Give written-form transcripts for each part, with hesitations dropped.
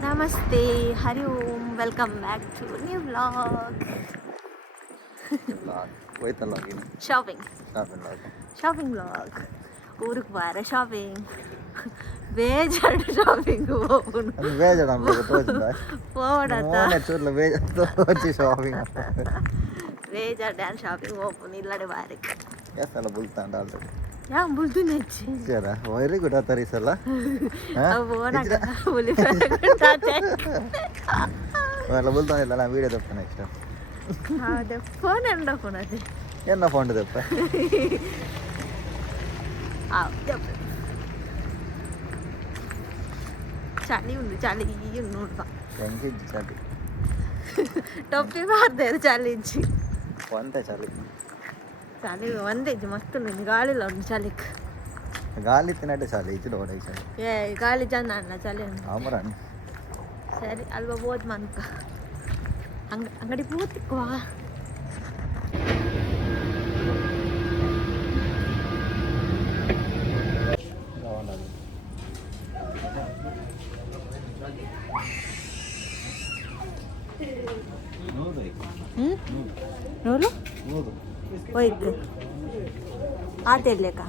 Namaste, Hari Om, welcome back to new vlog. Wait a login. Shopping. Shopping log. Shopping vlog. ఊరుకు పోయారా shopping వేజాడు shopping పోవును వేజడం తోచిందా పోవడతా చూడలే వేజతో వచ్చి shopping వేజాడు shopping పోవును ఇల్లడి వారికి అలా బుల్తాండ ఆల్రెడీ యా బుల్తున్నచ్చి సరే వెరీ గుడ్ ఆతరి సలా పోనాక ఉలిపేకుంటాతే అలా బుల్తాండ ಇಲ್ಲ ನಾನು ವಿಡಿಯೋ ತಪ್ಪು ನೆಕ್ಸ್ಟ್ ಅದೇ ಫೋನ್ ಎಂಡ ಫೋನ್ ಅದೇ ಏನ ಫೋನ್ ತಪ್ಪ చలి ఉంది చలి ನೋಡ್ಬಾ ಹೆಂಗೆ ಚಳಿ ಟೊಪ್ಪಿ ಬಾರ್ದೆ ಚಳಿ ಇಚ್ಚಿ ಒಂದೇ ಚಳಿ చలి ಒಂದೇ ಮಸ್ತ್ ఉంది గాలిలో ఉంది చలికి గాలి తినట్టే చలి ఇచ్చి ఓడై చలి ఏ గాలి చంದ ಅಣ್ಣ ಚಳಿ ఉంది ಆಮರಣ್ಣ ಸರಿ ಅಲ್ವಾ ಹೋದ್ ಮನ್ಕ ಅಂಗಡಿ ಪೂತಿಕ್ಕುವ ನೂರು ಹೋಯ್ತು ಆತಿರ್ಲೇಕ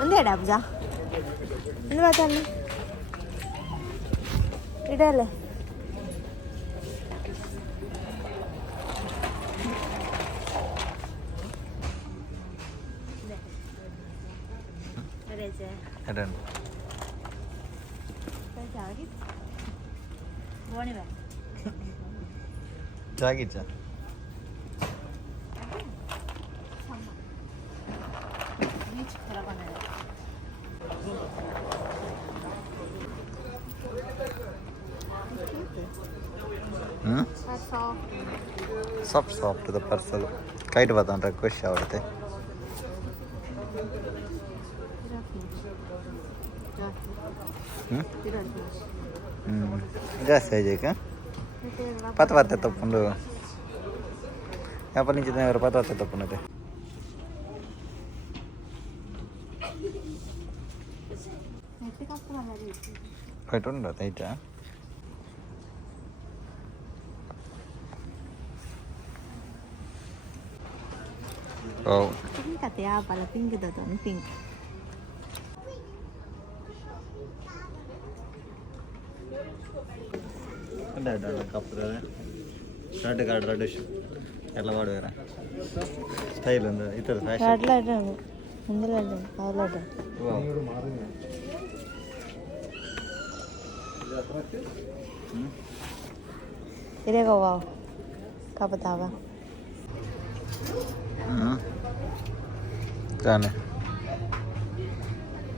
ಒಂದೇ ಡಬ್ಜಾ ಒಂದು ಮಾತಲ್ಲ ಇಡಲ್ಲ ಜಾಗಿಚ್ಚ ಸಾಫ್ಟ್ ದ ಪರ್ಸಲ್ ಕೈಟ್ ಬರ್ತಂದ್ರೆ ಖುಷಿ ಆಗುತ್ತೆ ಜಾಸ್ತಿ ಆಯ್ತು ಪತ್ವಾರ್ತೆ ತಪ್ಪುಂಡು ಯಾಪ ನಿಂಚಿದ ಪತ್ವಾರ್ತೆ ತಪ್ಪುಂಡತೆ ಕೈಟುಂಡು ತೈಟ ಓ ಪಿಂಕ್ ಅತ್ತೆ ಯಾಪಲ್ಲ ಪಿಂಕ್ ಇದ್ದದೊಂದು ಪಿಂಕ್ రెడ్ కార్డ్ రెడ్ ఎట్లా వాడవేరా స్టైల్ ఉంది ఇతర ఫ్యాషన్ ఇదేగా వావ్ కాపతావా కానీ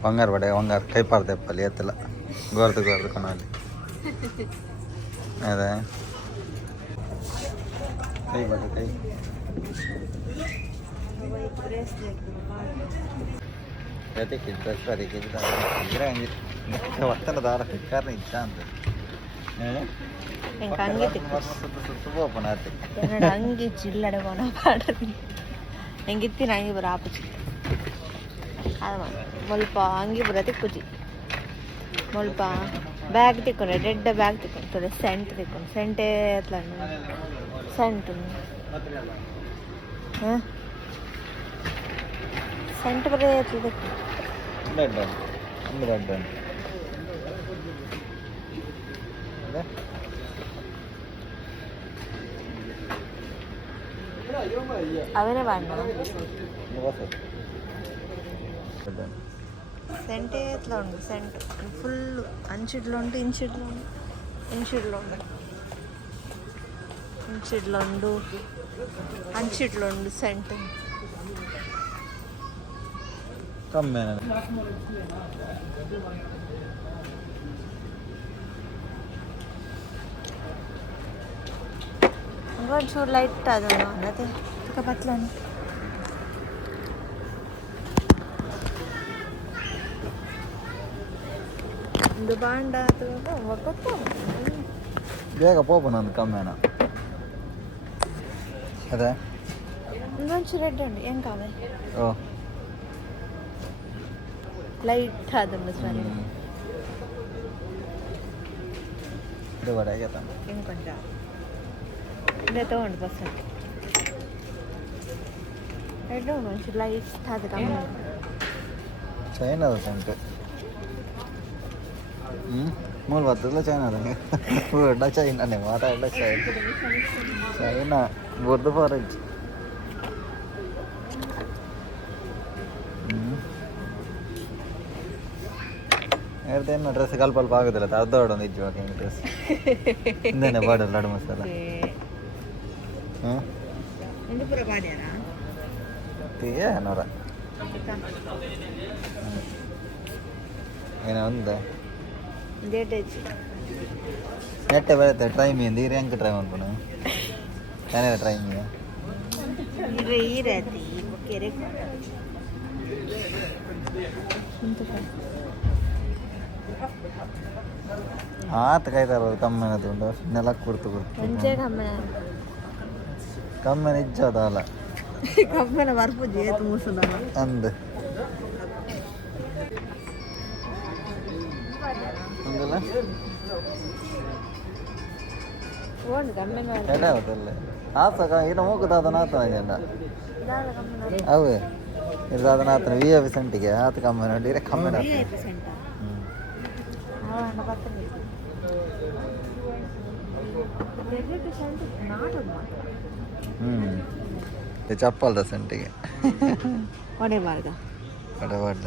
ಬಂಗಾರ ಬಡೆ ಬಂಗಾರ ಕೈ ಪಾರ್ದೆಪ್ಪಲ್ಲಿ ಎತ್ತಲ್ಲ ಗೋರ್ದು ಕೊನಾಲಿ ಅದೇ ಕೈ ಬಡೆ ಕೈ ಅದಕ್ಕೆ ಡ್ರೆಸ್ ಅದಕ್ಕೆ ಒತ್ತನ ದಾರ ಕಾರಣ ಇಚ್ಛ ಅಂತ ಸುಬೋಪನ ಆತ ಅಂಗಿ ಚಿಲ್ಲಡೆ போன பாடுறது ಹೆಂಗಿತ್ತೀನಿ ಅಂಗಿ ಬರ ಆಪಚಿ ಅದು ಸ್ವಲ್ಪ ಅಂಗಿ ಬರತ್ತೆ ಕುಚಿ ಸ್ವಲ್ಪ ಬ್ಯಾಗ್ ತಿಕ್ಕೊಂಡೆ ರೆಡ್ ಬ್ಯಾಗ್ ತಿಕ್ಕೊಂಡೆ ಸೆಂಟ್ ತಿಕ್ಕೊಂಡು ಸೆಂಟೇ ಅತ್ಲ ಸೆಂಟ್ ಹಾಂ ಸೆಂಟ್ ಬರೇ ಎತ್ತದಕ್ಕೆ ಅವರೇ ಬಾಂಡ సెంటే ఎట్లా ఉంది సెంట్ ఫుల్ అంచిడ్లో ఉంటే ఇంచిడ్లో ఉండు సెంట్ ఇంకొంచెం లైట్ అది అదే పట్లని ಇದು ಬಾಂಡ ಒಕ್ಕತ್ತು ಬೇಗ ಪೋಪ ನಾನು ಕಮ್ಮಿನ ಅದೇ ಒಂದೊಂಚು ರೆಡ್ ಉಂಟು ಏನು ಕಾವೆ ಓ ಲೈಟ್ ಆದಂಡು ಸ್ಮೆಲ್ ಇದು ವಡೆಗೆ ತಾನೆ ಹೆಂಗೆ ಕೊಂಚ ಇದೇ ತೊಗೊಂಡು ಬಸ್ ರೆಡ್ ಉಂಟು ಒಂಚೂರು ಲೈಟ್ ಆದ ಕಮ್ಮಿ ಚೈನಾದ ಉಂಟು ಮೂಲ ಬರ್ತದಲ್ಲ ಚೈನಾದ ಊಟ ಚೈನಾನೇ ಮಾತಾಡಲ್ಲ ಚೈನಾ ಬುರ್ದು ಫಾರೆಂಚ್ ಹೇಳ್ತೇನು ಡ್ರೆಸ್ ಸ್ವಲ್ಪ ಆಗೋದಿಲ್ಲ ಅರ್ಧ ಒಂದು ಇಜ್ಜುವಾಗ ಹೆಂಗೆ ಡ್ರೆಸ್ ಹಿಂದೇನೆ ಬಾರ್ಡರ್ ಲಾಡು ಮಸಾಲ ಹಾಂ ಏನೋರ ಏನೋ ಒಂದು ನೆಟ್ಟೆ ಬರುತ್ತೆ ಟ್ರೈ ಮೀ ಅಂದ ಇರಿ ಹೆಂಗೆ ಟ್ರೈ ಮಾಡ್ಕೊಂಡು ಏನಾರ ಟ್ರೈ ಮೀ ಆತ ಕಾಯ್ತಾರ ಕಮ್ಮೆನದು ಉಂಟು ನೆಲಕ್ಕೆ ಕುರ್ತು ಕಮ್ಮೆನ ಇಜ್ಜದಲ್ಲ ಕಮ್ಮನ ಬರ್ಪುಜಿ ಏತು ಮೂಸದ ಅಂದು ಹಂಗಲ್ಲ ಓನ್ ಕಮ್ಮನ ಎಡ ಹೌದಲ್ಲ ಆತ ಇನ್ನು ಮೂಗುದಾದನ ಆತನ ಅವೇ ಇದಾದನ ಆತನ VIP ಸೆಂಟಿಗೆ ಆತ ಕಮ್ಮೆನ ಡೈರೆಕ್ಟ್ ಕಮ್ಮೆನ ಚಪ್ಪಲ್ದ ಸೆಂಟಿಗೆ ಹೊಡೆಬಾರ್ದ ಹೊಡೆಬಾರ್ದ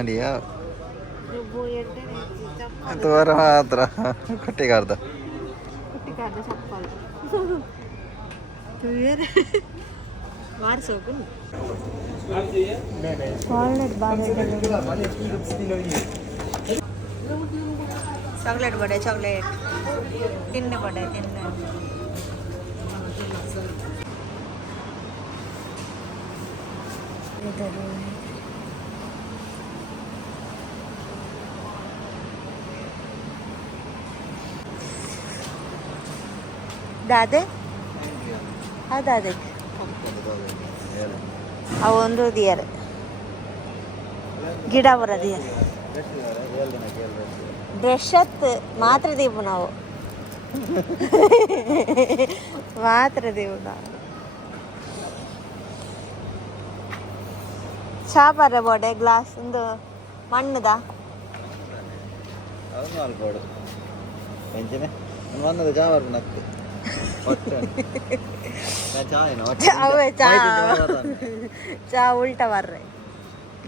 ಅಡಿಯಾ ತೋರ ಮಾತ್ರ ಕಟ್ಟಿಗಾರ್ದ ಚಪ್ಪಲ್ ಮಾಡಿಸೋಕು ಚಾಕ್ಲೇಟ್ ಬಡೆ ಚಾಕ್ಲೇಟ್ ತಿನ್ನೆ ಬಡೆ ತಿನ್ನೆ ದಾದೆ ಅದಾದೆ ಅವು ಒಂದು ದಿಯರ್ ಗಿಡ ಬರೋದಿಯರ್ ಬ್ರಷ್ ಹತ್ತು ಮಾತ್ರ ದೀಪು ನಾವು ಮಾತ್ರ ದೇವು ನಾವು ಚಾಪರ ಬೋಡೆ ಗ್ಲಾಸ್ ಒಂದು ಮಣ್ಣದ ಚಾ ಉಲ್ಟ ಬರ್ರೆ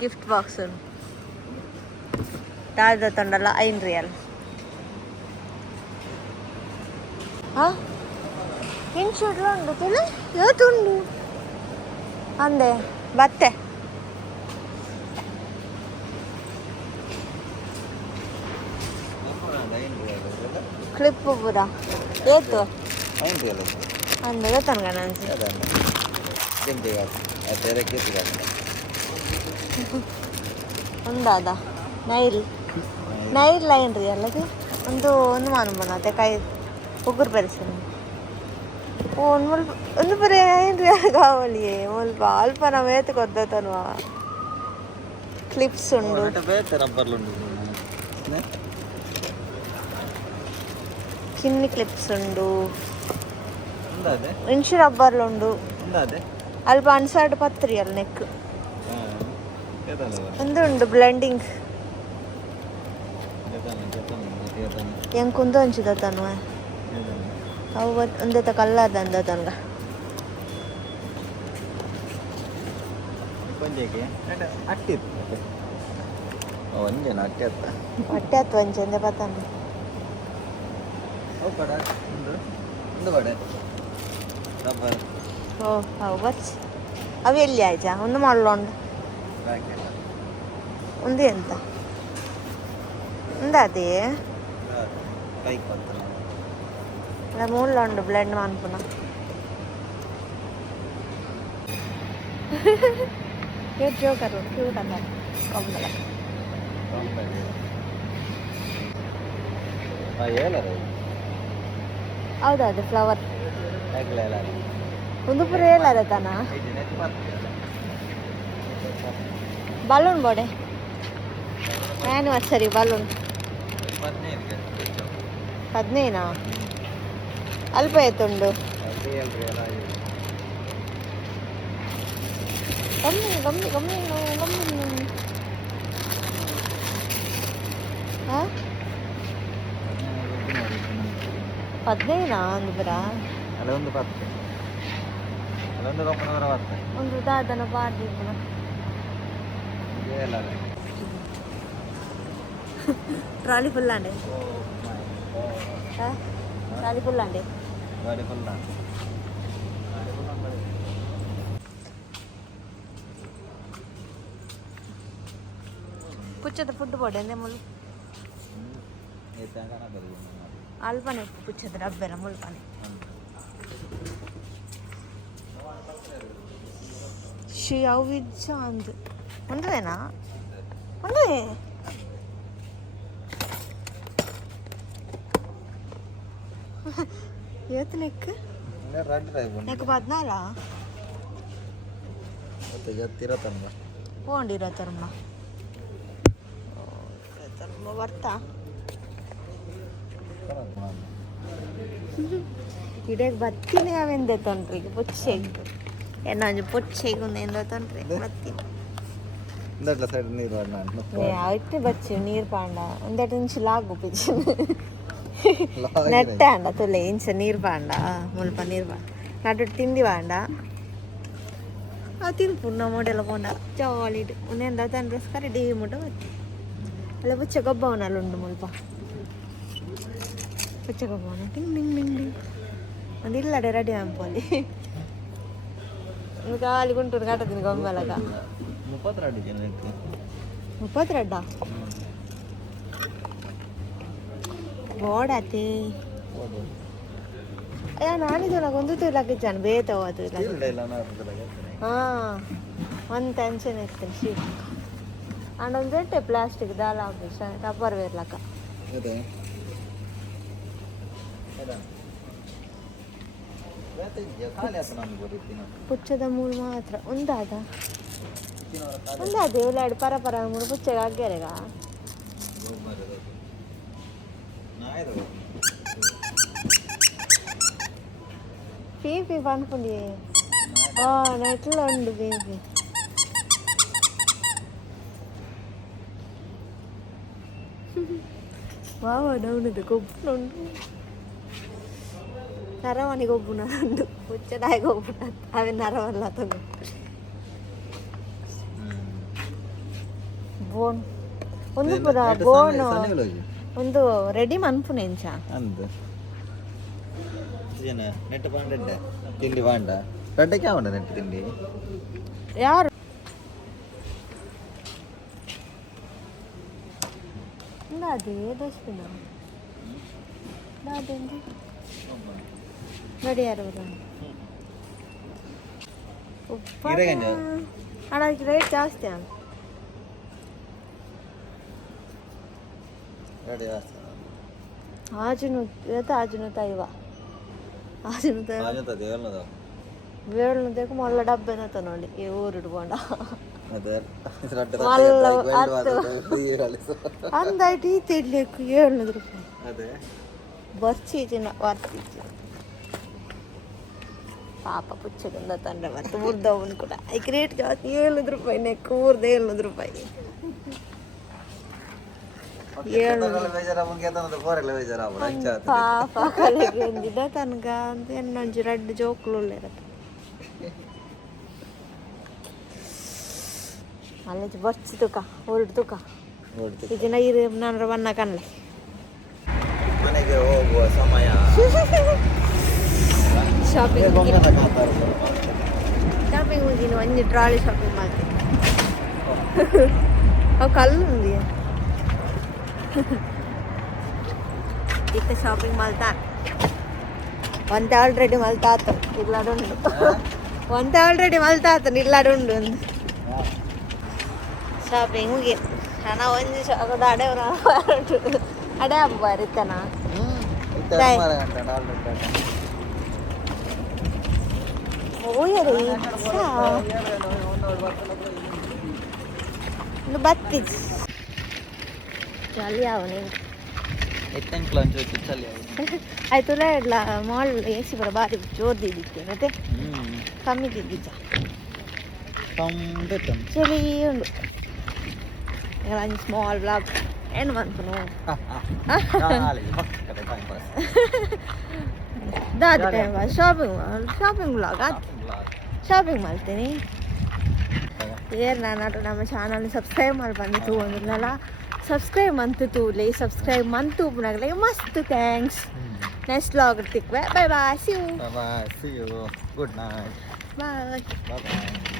ಗಿಫ್ಟ್ ಬಾಕ್ಸ್ ತಾಜ ತೊಂಡಲ್ಲ 5 ರಿಯಲ್ ಇನ್ಶೂಟ್ಲು ಉಂಡು ತುಳು ಇವತ್ತುಂಡು ಅಂದೆ ಬತ್ತೆ ಕ್ಲಿಪ್ ಪೂರ ಏತು ಅಂದ ಗೊತ್ತನ್ಗ ನಾನು ಒಂದಾದ ನೈಲ್ ಲೈನ್ ರೀ ಅಲ್ಲದು ಒಂದು ಮಾನುಮನ ಅತ್ತೆ ಕೈ ಉಗುರು ಬೆರೆಸಿನ ಒಂದು ಬರೀ ಏನು ರೀ ಕಾವಲಿ ಸ್ವಲ್ಪ ಅಲ್ಪ ನಾವು ಏತು ಕೊದ್ದತನ್ವ ಕ್ಲಿಪ್ಸ್ ಉಂಡು ಕಿನ್ನಿ ಕ್ಲಿಪ್ಸ್ ಉಂಡು ಇನ್ಶು ರಬ್ಬರ್ಲುಂಡು ಅಲ್ಪ ಅನ್ಸರ್ಡ್ 10 ರಿಯಲ್ ನೆಕ್ ಒಂದು ಉಂಡು ಬ್ಲೆಂಡಿಂಗ್ ಎಂಕುಂದು ಹಂಚಿದ ತನ್ವ ಅವು ಒಂದೇ ಕಲ್ಲದ ಅಂದ ತನ್ಗ ಹೊಟ್ಟೆ ಹತ್ತು ಒಂಚಂದೆ ಪತ್ತಂದು ಓ ಹೌ ಬಚ್ ಅವು ಎಲ್ಲಿ ಆಯ್ತಾ ಒಂದು ಮಳ್ಳೊಂಡು ಒಂದು ಎಂತ ಅದೇ ಮೂಲ ಉಂಡು ಬ್ಲೆಂಡ್ ಮಾಡ್ಪುನ ಜೋಕರು ಕ್ಯೂಟ್ ಅಂತ ಕಮ್ಮಲ ಹೌದಾ ಅದು ಫ್ಲವರ್ ಒಂದು ಪುರ ಹೇಳಾರ ತಾನ ಬಲೂನ್ ಬೋಡೆ ಆ್ಯನಿವರ್ಸರಿ ಬಲೂನ್ 15 ಅಲ್ಪ ಆಯ್ತುಂಡು ಕಮ್ಮಿ ಕಮ್ಮಿ ಕಮ್ಮಿ ಕಮ್ಮಿ ಹಾಂ 15 ಒಂದು ಬರ ಅದೊಂದು 10 ಅದೊಂದು ಕಪ್ಪನವರ 10 ಒಂದು ದಾದನ ಬಾರ್ದಿದ್ದು ಟ್ರಾಲಿ ಫುಲ್ ಅಂಡೆ ಟ್ರಾಲಿ ಫುಲ್ ಅಂಡೆ ಗಾಡಿ ಫುಲ್ ಪುಚ್ಚದ ಫುಡ್ ಬೋಡೆ ಮುಳು ಅಲ್ಪನೆ ಪುಚ್ಚದ ಡಬ್ಬೆಲ್ಲ ಮುಳ್ಪನೆ ಶಿ ಅವಿಜ್ಜ ಅಂದು ಒಂದೇನಾ ಒಂದೇ ಇವತ್ತು ನೆಕ್ 14 ಹೋಂಡಿರತ್ತರ್ಮ ಬರ್ತಾ ಇಡಕ್ಕೆ ಬತ್ತೀನಿ ಅವೆಂದೆ ತೊಂಡ್ರಿ ಪುಚ್ಚೆಗೆ ಏನೊಂದು ಪುಚ್ಚೆಗೆ ಒಂದು ತೊಂಡ್ರಿ ಬತ್ತೀನಿ ಆಯ್ತು ಬಚ್ಚಿ ನೀರು ಪಾಂಡ ಒಂದೆರಡು ನಿಮಿಷ ಲಾಗು ಪಿಚ್ಚಿ ನೆಟ್ಟ ಅಂಡ ತುಲೆ ಇಂಚ ನೀರು ಪಾಂಡ ಮುಲ್ಪ ನೀರು ಪಾಂಡ ನಡು ತಿಂಡಿ ಪಾಂಡ ತಿನ್ಪು ನಮ್ಮ ಮೊಡೆಲ್ಲ ಪೋಂಡ ಜಾಲಿಡ್ ಉನ್ನೆಂದ ತಂದ್ರೆ ಕರೆ ಡಿ ಮುಟ್ಟ ಬತ್ತಿ ಅಲ್ಲ ಪುಚ್ಚ ಗೊಬ್ಬವನಲ್ಲ ಉಂಡು ಮುಲ್ಪ ಪುಚ್ಚ ಗೊಬ್ಬವನ ಟಿಂಗ್ ಟಿಂಗ್ ಟಿಂಗ್ ಟಿಂಗ್ ಒಂದು ಇಲ್ಲಡೆ ರೆಡಿ ಅಂಪಲ್ಲಿ ಒಂದು ಖಾಲಿ ಗುಂಟೂರು ಕಾಟತೀನಿ ಗೊಂಬೆಲಗ 32 ಬೋಡಾತಿ ನಾನಿದು ಒಂದು ತುಲಾಕಿದ್ದಾನೆ ಬೇತವ ಅದು ಹಾಂ ಒಂದು ಟೆನ್ಷನ್ ಇರ್ತೀನಿ ಶೀಟ್ ಅಂಡ್ ಒಂದು ಪ್ಲಾಸ್ಟಿಕ್ ದಾಲ ಆಗ್ಬೇಕು ಟಪ್ಪರ್ ಬೇರ್ಲಕ್ಕ ಪುಚ್ಚದ ಮೂಳು ಮಾತ್ರ ಒಂದಾದ ಇವ್ಲಾಡಿ ಪರ ಮೂರು ಪುಚ್ಚಗೆ ಆಗ್ಯಾರೆಗ ಪೀಪಿ ಪನ್ಪುಂಡಿ ನೆಟ್ಲ ಉಂಡು ಪೀಪಿ ವಾವ ನವನದು ಗೊಬ್ಬುನುಂಡು ನರವನಿ ಗೊಬ್ಬುನ ಉಂಡು ಪುಚ್ಚದಾಯ ಗೊಬ್ಬುನ ಅವೇ ನರವಲ್ಲ ತಂದು ಬೋನ್ ಒಂದು ಪುರ ಬೋನು ಒಂದು ರೆಡಿ ಮನ್ಪುನ ಎಂಚ ಅಂದು ನೆಟ್ ಪಾಂಡ ತಿಂಡಿ ಪಾಂಡ ರೆಡ್ಡಕ್ಕೆ ಯಾವ ನೆಟ್ ತಿಂಡಿ ಯಾರು ಅದೇ ಡಸ್ಟ್ಬಿನ್ ಅದೇಂದು ನೋಡಿ ಯಾರು ಅಣ್ಣ ಅದಕ್ಕೆ ರೇಟ್ ಜಾಸ್ತಿ ಅಣ್ಣ ಆಜುನು ಆಜುನು ತೈವ ಆಜುನು వేళ్ళకు మళ్ళీ 70 ನೋಡಿ ಈ ಊರು ಇಟ್ಕೊಂಡ ಅಂದೈಟಿ ತಿಡ್ಲಿಕ್ಕೆ 700 ರೂಪಾಯಿ ಬರ್ಚೀಚಿನ ವರ್ತಿಚ್ಚು ಪಾಪ ಪುಚ್ಚದಿಂದ ತಂದ್ರೆ ಮತ್ತೆ ಮುರ್ದವನು ಕೂಡ ಅದಕ್ಕೆ ರೇಟ್ ಜಾಸ್ತಿ 700 ರೂಪಾಯಿ ನೆಕ್ ಊರ್ದ 700 ರೂಪಾಯಿ ಪಾಪ ಕಲೆಗೆ ಎಂದಿದ್ದ ತನಕ ಅಂತ ಎನ್ನೊಂಜಿ ರಡ್ಡು ಜೋಕ್ಲು ಅಲ್ಲೇ ಬರ್ಚಿ ತುಕ ಹೊರಡು ತುಕ ಇದನ್ನ ಇರು ನಾನು ಬಣ್ಣ ಕಣ್ಲಿ ಮನೆಗೆ ಹೋಗುವ ಸಮಯ ಶಾಪಿಂಗ್ ಹೋಗಿನ ಒಂದು ಟ್ರಾಲಿ ಶಾಪಿಂಗ್ ಮಾಡ್ತೀನಿ ಅವು ಕಲ್ಲು ఉంది ಇತ್ತ ಶಾಪಿಂಗ್ ಮಾಡ್ತಾ ಒಂತೆ ಆಲ್ರೆಡಿ ಮಲ್ತಾತು ಇಲ್ಲಾಡುಂಡು ಒಂತೆ ಆಲ್ರೆಡಿ ಮಲ್ತಾತು ಇಲ್ಲಾಡುಂಡು ಒಂದು ಶಾಪಿಂಗ್ ಮುಗಿತು ಹಣ ಒಂದು ಶಾಪದ ಅಡೆಯವ್ರ ಅಡೆ ಹಬ್ಬ ಇತ್ತನ ಓಯರೇ ಬತ್ತಿಸ್ ಚಲಿ ಅವನೇ ಎತ್ತೆಂಕ್ಲ ಒಂಚೂರು ಚಲಿ ಆಯ್ತು ಇಲ್ಲ ಮಾಲ್ ಎ ಸಿ ಬರ ಬಾರಿ ಜೋರ್ ದಿದ್ದಿತ್ತೆ ಮತ್ತೆ ಕಮ್ಮಿ ದಿದ್ದಿದ್ದ ಚಳಿ ಉಂಡು ಸ್ಮಾಲ್ ಬ್ಲಾಗ್ ಏನು ಬಂತು ದಾದ ಟೈಮ್ ಶಾಪಿಂಗ್ ಬ್ಲಾಗ್ ಶಾಪಿಂಗ್ ಮಾಡ್ತೀನಿ ಏರ್ ನಾನು ನಮ್ಮ ಚಾನಲ್ని ಸಬ್ಸ್ಕ್ರೈಬ್ ಮಾಡಿ ಬಂದಿತ್ತು ಅಂದ್ರಲ್ಲ ಸಬ್ಸ್ಕ್ರೈಬ್ ಮಂತು ತೂಲೆ ಸಬ್ಸ್ಕ್ರೈಬ್ ಮಂತು ಪುನಗಲೆ ಮಸ್ತ್ ಥ್ಯಾಂಕ್ಸ್ ನೆಕ್ಸ್ಟ್ ವ್ಲಾಗ್ ಇರ್ತಿಕ್ವೆ bye bye see you good night bye bye